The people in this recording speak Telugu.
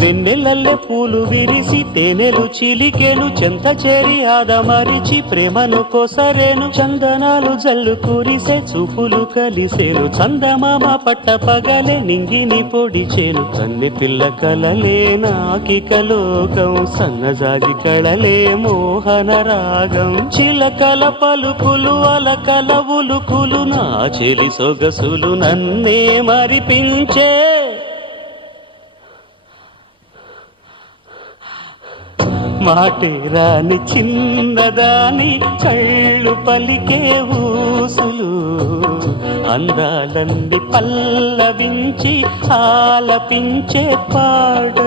వెన్నెలల్లె పూలు విరిసి తేనెలు చిలికేను చెంత చేరి ఆదమరిచి ప్రేమను కొసరేను చందనాలు జల్లు కురిసే చూపులు కలిసేను చందమామ పట్ట పగలే నింగిని పొడిచేను కన్నె పిల్ల కలలే నాకిక లోకం సన్నజాజి కళలే మోహన రాగం చిలకల పలుకులు అలకల ఉలుకులు నా చెలి సొగసులు నన్నే మరిపించే మాటే రాని చిన్నదాని కళ్ళు పలికే ఊసులు అందాలన్నీ పల్లవించి ఆలపించే పాట